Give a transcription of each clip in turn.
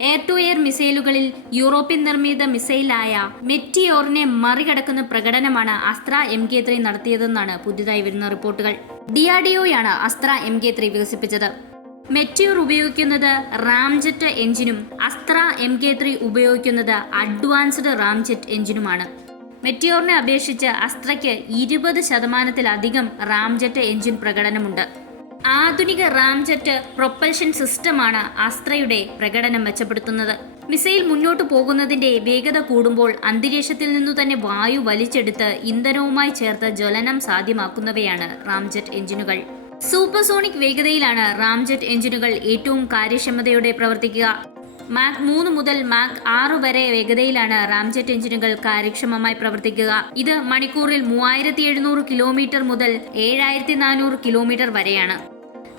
Air to air മിസൈലുകളിൽ European നിർമ്മിത മിസൈലായ മെറ്റിയോറിനെ മറികടക്കുന്ന പ്രകടനമാണ് അസ്ത്ര എം കെ ത്രീ നടത്തിയതെന്നാണ് പുതിയതായി വരുന്ന റിപ്പോർട്ടുകൾ. ഡിആർഡിഒയാണ് അസ്ത്ര എം കെ ത്രീ വികസിപ്പിച്ചത്. മെറ്റിയോർ ഉപയോഗിക്കുന്നത് റാംജെറ്റ് എഞ്ചിനും അസ്ത്ര എം കെ ത്രീ ഉപയോഗിക്കുന്നത് അഡ്വാൻസ്ഡ് റാംജെറ്റ് എഞ്ചിനുമാണ്. മെറ്റിയോറിനെ അപേക്ഷിച്ച് അസ്ത്രയ്ക്ക് ഇരുപത് ശതമാനത്തിലധികം റാംജെറ്റ് എഞ്ചിൻ പ്രകടനമുണ്ട്. ആധുനിക റാംജെറ്റ് പ്രൊപ്പൽഷൻ സിസ്റ്റമാണ് അസ്ത്രയുടെ പ്രകടനം മെച്ചപ്പെടുത്തുന്നത്. മിസൈൽ മുന്നോട്ട് പോകുന്നതിന്റെ വേഗത കൂടുമ്പോൾ അന്തരീക്ഷത്തിൽ നിന്നു തന്നെ വായു വലിച്ചെടുത്ത് ഇന്ധനവുമായി ചേർത്ത് ജ്വലനം സാധ്യമാക്കുന്നവയാണ് റാംജെറ്റ് എഞ്ചിനുകൾ. സൂപ്പർസോണിക് വേഗതയിലാണ് റാംജെറ്റ് എഞ്ചിനുകൾ ഏറ്റവും കാര്യക്ഷമതയോടെ പ്രവർത്തിക്കുക. മാക് മൂന്ന് മുതൽ മാക് ആറ് വരെ വേഗതയിലാണ് റാംജെറ്റ് എഞ്ചിനുകൾ കാര്യക്ഷമമായി പ്രവർത്തിക്കുക. ഇത് മണിക്കൂറിൽ മൂവായിരത്തി കിലോമീറ്റർ മുതൽ ഏഴായിരത്തി കിലോമീറ്റർ വരെയാണ്.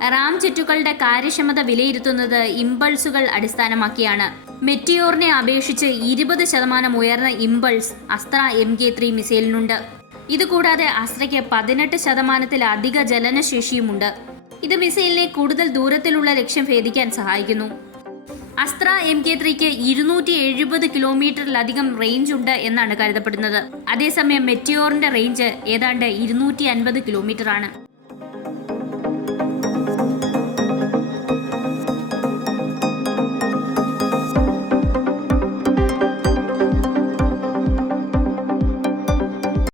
റാം ജെറ്റുകളുടെ കാര്യക്ഷമത വിലയിരുത്തുന്നത് ഇമ്പൾസുകൾ അടിസ്ഥാനമാക്കിയാണ്. മെറ്റിയോറിനെ അപേക്ഷിച്ച് ഇരുപത് ശതമാനം ഉയർന്ന impulse Astra M K three മിസൈലിനുണ്ട്. ഇതുകൂടാതെ അസ്ത്രയ്ക്ക് പതിനെട്ട് ശതമാനത്തിലധിക ജലനശേഷിയുമുണ്ട് ഇത് മിസൈലിനെ കൂടുതൽ ദൂരത്തിലുള്ള ലക്ഷ്യം ഭേദിക്കാൻ സഹായിക്കുന്നു. അസ്ത്ര എം കെ ത്രീക്ക് ഇരുന്നൂറ്റി എഴുപത് കിലോമീറ്ററിലധികം റേഞ്ച് ഉണ്ട് എന്നാണ് കരുതപ്പെടുന്നത്. അതേസമയം മെറ്റിയോറിന്റെ റേഞ്ച് ഏതാണ്ട് ഇരുന്നൂറ്റി അൻപത് കിലോമീറ്റർ ആണ്